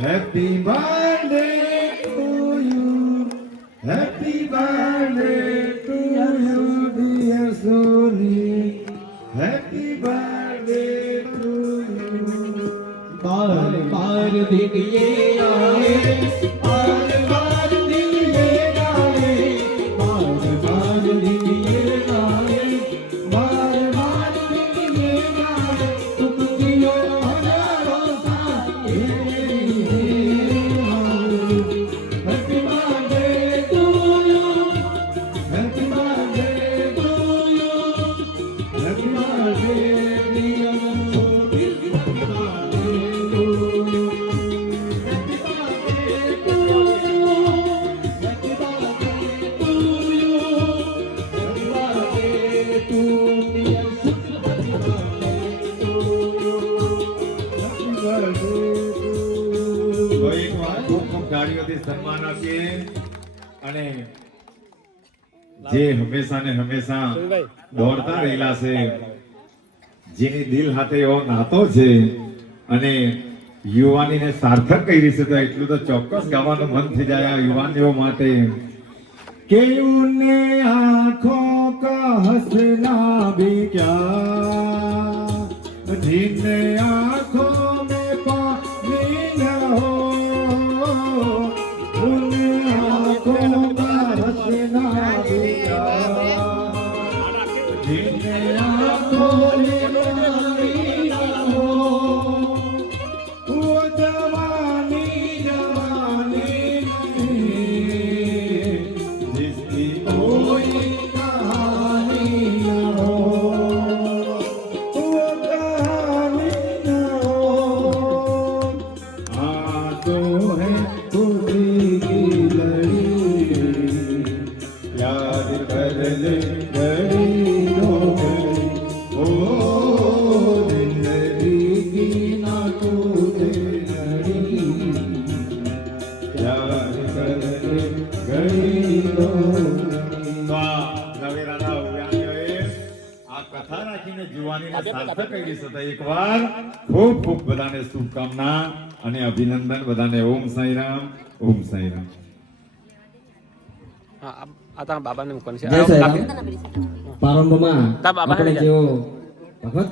Happy birthday to you. Happy birthday to you, dear Sony. Happy birthday to you. बार बार दिन ये आए, बार बार दिन ये आए, बार बार दिन ये आए, बार बार दिन ये आए, तुम जियो हजारों साल ये happy birthday to you, Happy birthday to you. Happy birthday, dear Sony. તો એકવાર ખૂબ ખૂબ તાળીઓથી સન્માન આપીએ અને જે હંમેશા ને હંમેશા દોડતા રહેલા છે, જેની દિલ સાથે એવો નાતો છે અને યુવાનીને સાર્થક કરી છે, તો એટલું તો ચોક્કસ ગાવાનું મન થઈ જાય આ યુવાનીઓ માટે કે ઉને આંખો કા હસના ભી ક્યા જીને આંખો में पानी न हो, उन आँखों का हंसना भी क्या, जिन आँखों में पानी न हो, वो जवानी जवानी नहीं, जिसकी कोई कहानी न हो, वो कहानी न हो। हाँ तो है खुशी की लड़ी, याद कर ले घड़ी दो घड़ी, ओ जिंदगी की ना टूटे घड़ी, याद कर ले घड़ी दो घड़ी। तो આ નવેરાના ઉયાનીઓએ આ કથા રાખીને જુવાનીને સાર્થક કરી છે. એકવાર ખૂબ ખૂબ બધાને શુભકામના અને અભિનંદન બધાને. ઓમ સાંઈરામ, ઓમ સાંઈરામ. હા આ તારા બાબાને મૂકવાનું છે. જય સાંઈરામ. પ્રારંભમાં તારા બાબાને આપણે જેઓ ભગવત